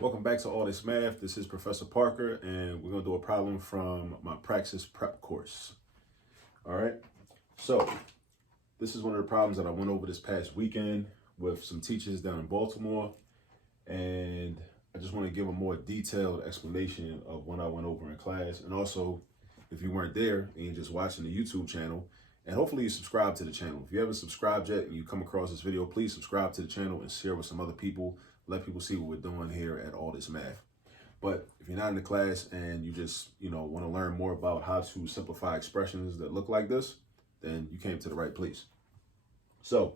Welcome back to All This Math. This is Professor Parker, and we're going to do a problem from my Praxis prep course. All right, so this is one of the problems that I went over this past weekend with some teachers down in Baltimore, and I just want to give a more detailed explanation of what I went over in class. And also, if you weren't there and you're just watching the YouTube channel, and hopefully you subscribe to the channel. If you haven't subscribed yet and you come across this video, please subscribe to the channel and share with some other people. Let people see what we're doing here at All This Math. But if you're not in the class and you just, want to learn more about how to simplify expressions that look like this, then you came to the right place. So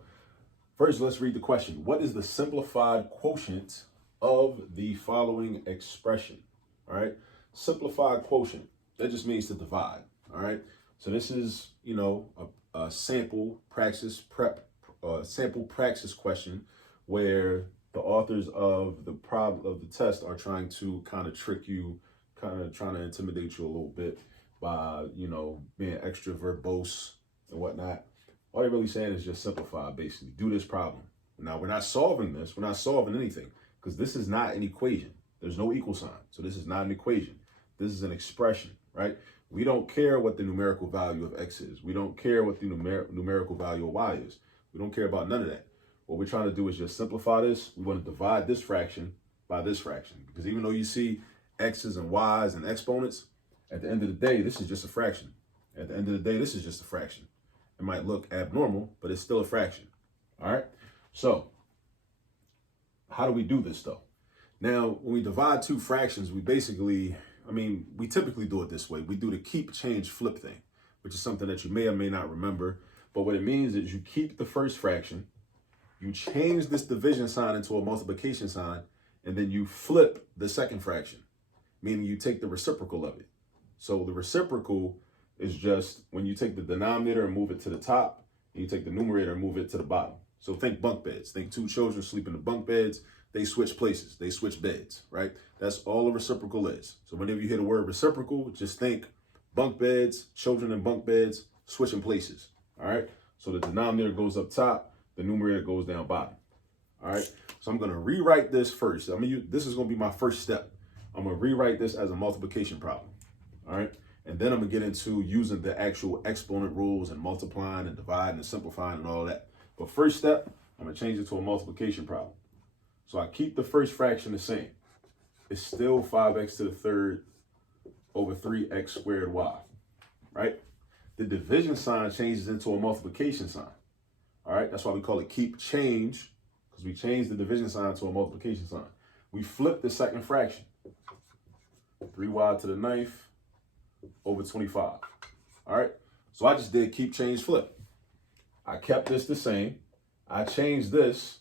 first, let's read the question. What is the simplified quotient of the following expression? All right. Simplified quotient. That just means to divide. All right. So this is, a sample praxis question where the authors of the problem of the test are trying to kind of trick you, kind of trying to intimidate you a little bit by, being extra verbose and whatnot. All they're really saying is just simplify, basically. Do this problem. Now, we're not solving this. We're not solving anything because this is not an equation. There's no equal sign. So this is not an equation. This is an expression, right? We don't care what the numerical value of x is. We don't care what the numerical value of y is. We don't care about none of that. What we're trying to do is just simplify this. We want to divide this fraction by this fraction. Because even though you see x's and y's and exponents, at the end of the day, this is just a fraction. At the end of the day, this is just a fraction. It might look abnormal, but it's still a fraction. All right? So, how do we do this, though? Now, when we divide two fractions, we typically do it this way. We do the keep, change, flip thing, which is something that you may or may not remember. But what it means is you keep the first fraction, you change this division sign into a multiplication sign, and then you flip the second fraction, meaning you take the reciprocal of it. So the reciprocal is just when you take the denominator and move it to the top, and you take the numerator and move it to the bottom. So think bunk beds. Think two children sleep in the bunk beds. They switch places. They switch beds, right? That's all a reciprocal is. So whenever you hear the word reciprocal, just think bunk beds, children in bunk beds, switching places, all right? So the denominator goes up top, the numerator goes down bottom, all right? So I'm going to rewrite this first. This is going to be my first step. I'm going to rewrite this as a multiplication problem, all right? And then I'm going to get into using the actual exponent rules and multiplying and dividing and simplifying and all that. But first step, I'm going to change it to a multiplication problem. So I keep the first fraction the same. It's still 5x to the third over 3x squared y, right? The division sign changes into a multiplication sign, all right? That's why we call it keep change, because we change the division sign to a multiplication sign. We flip the second fraction, 3y to the ninth over 25, all right? So I just did keep, change, flip. I kept this the same. I changed this.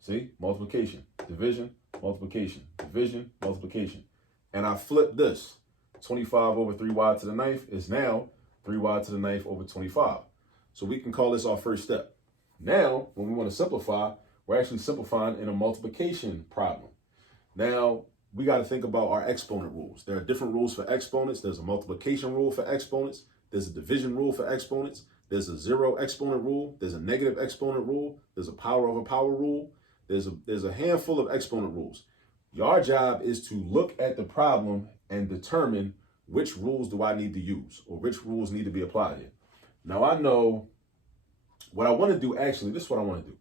See, multiplication, division, multiplication, division, multiplication. And I flipped this. 25 over 3y to the ninth is now 3y to the ninth over 25. So we can call this our first step. Now, when we want to simplify, we're actually simplifying in a multiplication problem. Now, we got to think about our exponent rules. There are different rules for exponents. There's a multiplication rule for exponents. There's a division rule for exponents. There's a zero exponent rule. There's a negative exponent rule. There's a power of a power rule. There's a handful of exponent rules. Your job is to look at the problem and determine which rules do I need to use or which rules need to be applied here. Now I know what I want to do. Actually, this is what I want to do.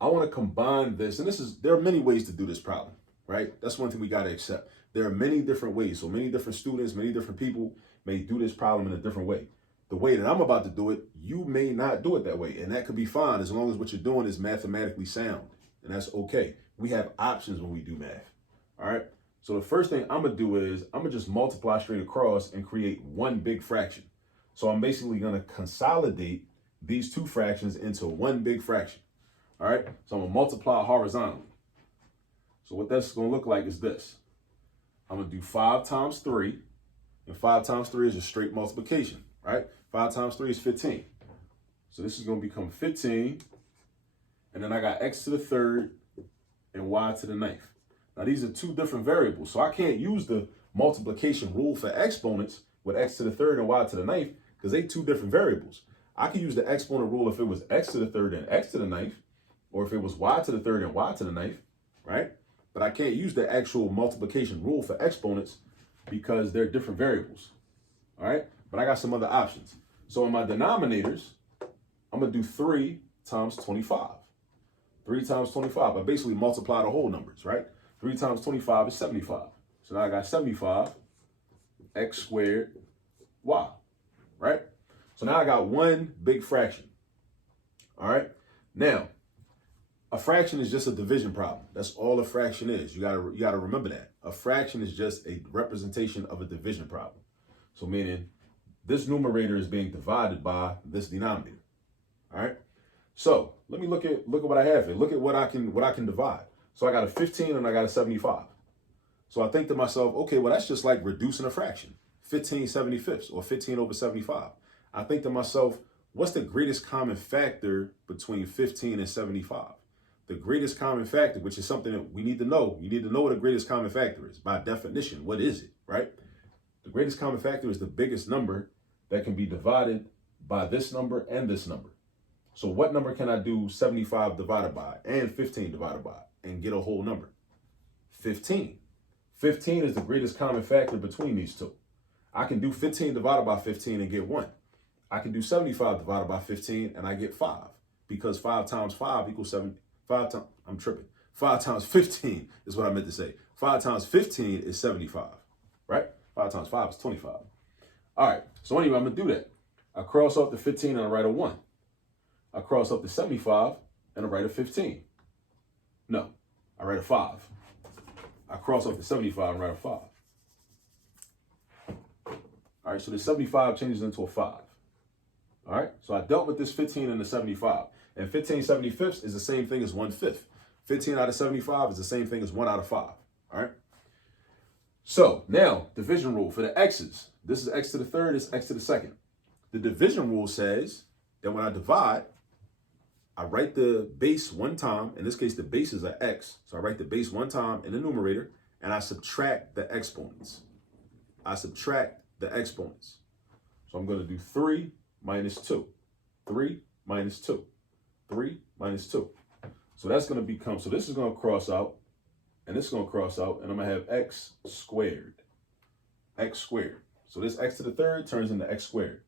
I want to combine this, and there are many ways to do this problem, right? That's one thing we got to accept. There are many different ways. So many different students, many different people may do this problem in a different way. The way that I'm about to do it, you may not do it that way. And that could be fine as long as what you're doing is mathematically sound. And that's okay. We have options when we do math. All right. So the first thing I'm going to do is I'm going to just multiply straight across and create one big fraction. So I'm basically going to consolidate these two fractions into one big fraction. All right. So I'm going to multiply horizontally. So what that's going to look like is this. I'm going to do 5 times 3. And 5 times 3 is a straight multiplication, right? 5 times 3 is 15. So this is going to become 15. And then I got x to the third and y to the ninth. Now, these are two different variables. So I can't use the multiplication rule for exponents with x to the third and y to the ninth because they two different variables. I could use the exponent rule if it was x to the third and x to the ninth, or if it was y to the third and y to the ninth, right? but I can't use the actual multiplication rule for exponents because they're different variables. All right, but I got some other options. So in my denominators, I'm gonna do 3 times 25. 3 times 25, I basically multiply the whole numbers, right? 3 times 25 is 75. So now I got 75 x squared y, right? So now I got one big fraction. All right, now a fraction is just a division problem. That's all a fraction is. You gotta remember that. A fraction is just a representation of a division problem. So meaning this numerator is being divided by this denominator. All right. So let me look at what I have here. Look at what I can divide. So I got a 15 and I got a 75. So I think to myself, okay, well that's just like reducing a fraction, 15/75 or 15 over 75. I think to myself, what's the greatest common factor between 15 and 75? The greatest common factor, which is something that we need to know. You need to know what the greatest common factor is. By definition, what is it, right? The greatest common factor is the biggest number that can be divided by this number and this number. So what number can I do 75 divided by and 15 divided by and get a whole number? 15. 15 is the greatest common factor between these two. I can do 15 divided by 15 and get 1. I can do 75 divided by 15 and I get 5 because 5 times 5 equals 7. 5 times, I'm tripping. 5 times 15 is what I meant to say. 5 times 15 is 75, right? 5 times 5 is 25. All right, so anyway, I'm gonna do that. I cross off the 15 and I write a 1. I cross off the 75 and I write a 15. No, I write a 5. I cross off the 75 and write a 5. All right, so the 75 changes into a 5. All right, so I dealt with this 15 and the 75. And 15/75 is the same thing as 1/5. 15 out of 75 is the same thing as 1 out of 5. All right. So now division rule for the x's. This is x to the third, it's x to the second. The division rule says that when I divide, I write the base one time. In this case, the base is an x. So I write the base one time in the numerator and I subtract the exponents. I subtract the exponents. So I'm going to do 3 minus 2. 3 minus 2. 3 minus 2. So that's going to become, so this is going to cross out, and this is going to cross out, and I'm going to have x squared. X squared. So this x to the third turns into x squared.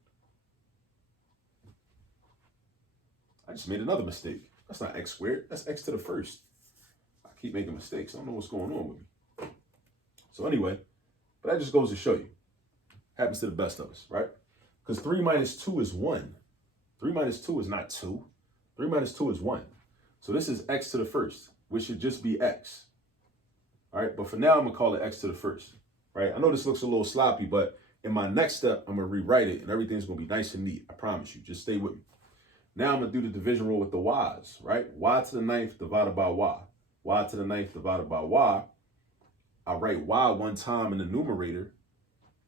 I just made another mistake. That's not x squared. That's x to the first. I keep making mistakes. I don't know what's going on with me. So anyway, but that just goes to show you. Happens to the best of us, right? Because 3 minus 2 is 1. 3 minus 2 is not 2. 3 minus 2 is 1. So this is x to the first, which should just be x. All right, but for now, I'm going to call it x to the first, right? I know this looks a little sloppy, but in my next step, I'm going to rewrite it, and everything's going to be nice and neat. I promise you. Just stay with me. Now I'm going to do the division rule with the y's, right? Y to the 9th divided by y. Y to the 9th divided by y. I write y one time in the numerator,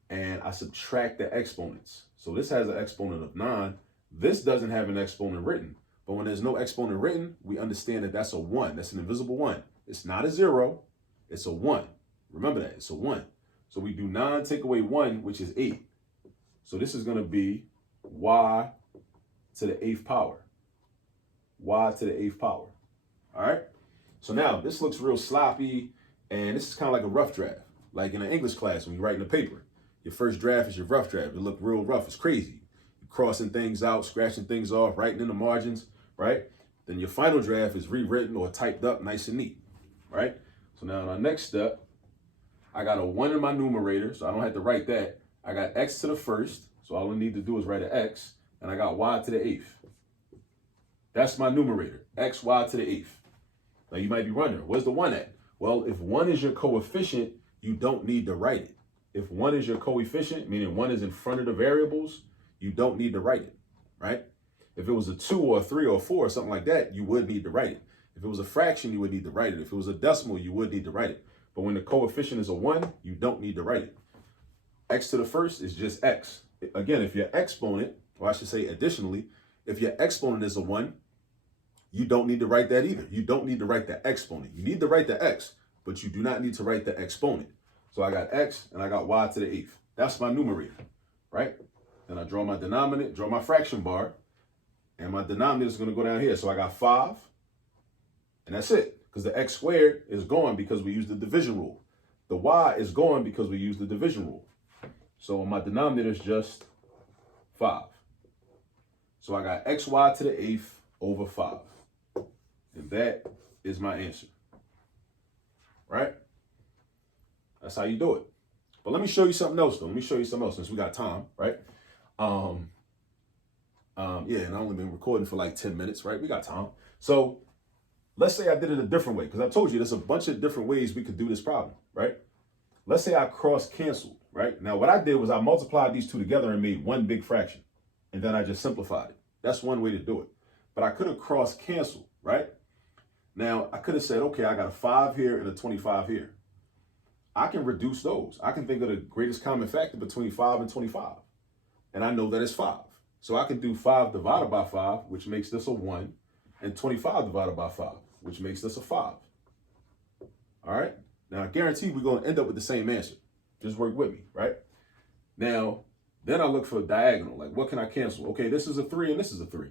and I subtract the exponents. So this has an exponent of 9. This doesn't have an exponent written. But when there's no exponent written, we understand that that's a 1. That's an invisible 1. It's not a 0. It's a 1. Remember that. It's a 1. So we do 9 take away 1, which is 8. So this is going to be y to the 8th power. Y to the 8th power. All right? So now this looks real sloppy, and this is kind of like a rough draft. Like in an English class when you're writing a paper. Your first draft is your rough draft. It look real rough. It's crazy. You're crossing things out, scratching things off, writing in the margins, right? Then your final draft is rewritten or typed up nice and neat, right? So now in our next step, I got a 1 in my numerator, so I don't have to write that. I got x to the first, so all I need to do is write an x, and I got y to the 8th. That's my numerator, x, y to the 8th. Now you might be wondering, where's the 1 at? Well, if 1 is your coefficient, you don't need to write it. If 1 is your coefficient, meaning 1 is in front of the variables, you don't need to write it, right? If it was a 2 or a 3 or a 4 or something like that, you would need to write it. If it was a fraction, you would need to write it. If it was a decimal, you would need to write it. But when the coefficient is a 1, you don't need to write it. X to the first is just x. Again, if your exponent, or I should say additionally, if your exponent is a 1, you don't need to write that either. You don't need to write the exponent. You need to write the x, but you do not need to write the exponent. So I got x and I got y to the 8th. That's my numerator, right? Then I draw my denominator, draw my fraction bar, and my denominator is going to go down here. So I got 5, and that's it. because the x squared is gone because we use the division rule. The y is gone because we use the division rule. So my denominator is just 5. So I got xy to the 8th over 5. And that is my answer. Right? That's how you do it. But let me show you something else, though. Let me show you something else since we got time, right? Yeah, and I've only been recording for like 10 minutes, right? We got time. So let's say I did it a different way, because I told you there's a bunch of different ways we could do this problem, right? Let's say I cross-canceled, right? Now, what I did was I multiplied these two together and made one big fraction, and then I just simplified it. That's one way to do it. But I could have cross-canceled, right? Now, I could have said, okay, I got a 5 here and a 25 here. I can reduce those. I can think of the greatest common factor between 5 and 25. And I know that it's 5. So I can do 5 divided by 5, which makes this a 1, and 25 divided by 5, which makes this a 5. All right? Now, I guarantee we're going to end up with the same answer. Just work with me, right? Now, then I look for a diagonal. Like, what can I cancel? Okay, this is a 3 and this is a 3.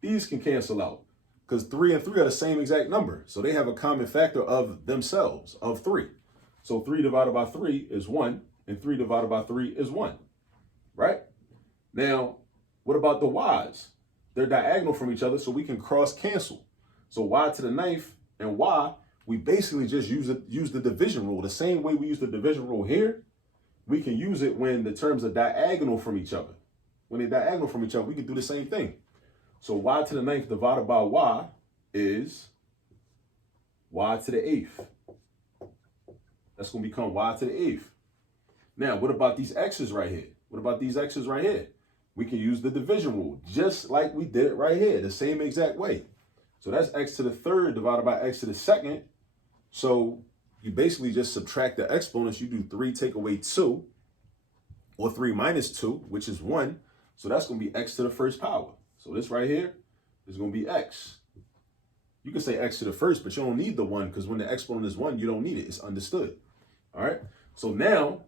These can cancel out because 3 and 3 are the same exact number. So they have a common factor of themselves, of 3. So 3 divided by 3 is 1, and 3 divided by 3 is 1, right? Now, what about the y's? They're diagonal from each other, so we can cross-cancel. So y to the 9th and y, we basically just use the division rule. The same way we use the division rule here, we can use it when the terms are diagonal from each other. When they're diagonal from each other, we can do the same thing. So y to the 9th divided by y is y to the 8th. That's going to become y to the 8th. Now, what about these x's right here? What about these x's right here? We can use the division rule, just like we did it right here, the same exact way. So that's x to the 3rd divided by x to the 2nd. So you basically just subtract the exponents. You do 3 take away 2, or 3 minus 2, which is 1. So that's going to be x to the 1st power. So this right here is going to be x. You can say x to the 1st, but you don't need the 1 because when the exponent is 1, you don't need it. It's understood. All right. So now,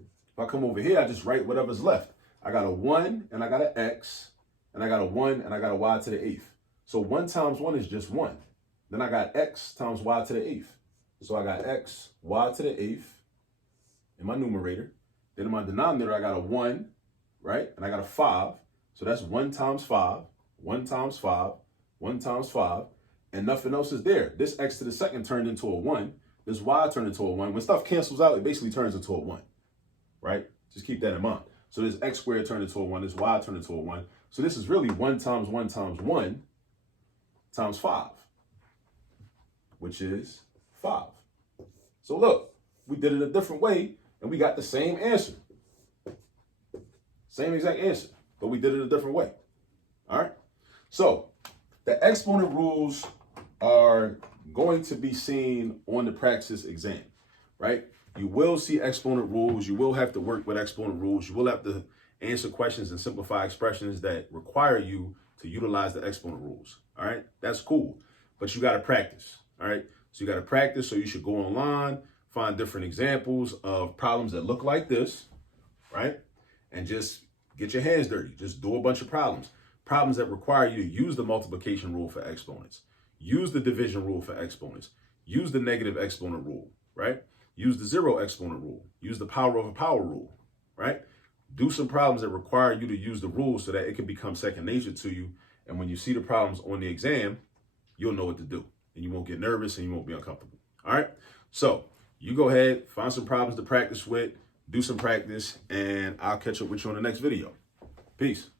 if I come over here, I just write whatever's left. I got a 1 and I got an x, and I got a 1 and I got a y to the 8th. So 1 times 1 is just 1. Then I got x times y to the 8th. So I got x, y to the 8th in my numerator. Then in my denominator, I got a 1, right? And I got a 5. So that's 1 times 5, 1 times 5, 1 times 5, and nothing else is there. This x to the 2nd turned into a 1. This y turned into a 1. When stuff cancels out, it basically turns into a 1, right? Just keep that in mind. So this x squared turned into a 1. This y turned into a 1. So this is really 1 times 1 times 1 times 5, which is 5. So look, we did it a different way, and we got the same answer. Same exact answer, but we did it a different way. All right? So the exponent rules are going to be seen on the Praxis exam, right? You will see exponent rules. You will have to work with exponent rules. You will have to answer questions and simplify expressions that require you to utilize the exponent rules. All right, that's cool, but you got to practice. All right, so you got to practice. So you should go online, find different examples of problems that look like this, right? And just get your hands dirty. Just do a bunch of problems that require you to use the multiplication rule for exponents, use the division rule for exponents, use the negative exponent rule, right? Use the 0 exponent rule, use the power over power rule, right? Do some problems that require you to use the rules so that it can become second nature to you. And when you see the problems on the exam, you'll know what to do. And you won't get nervous and you won't be uncomfortable. All right? So you go ahead, find some problems to practice with, do some practice, and I'll catch up with you on the next video. Peace.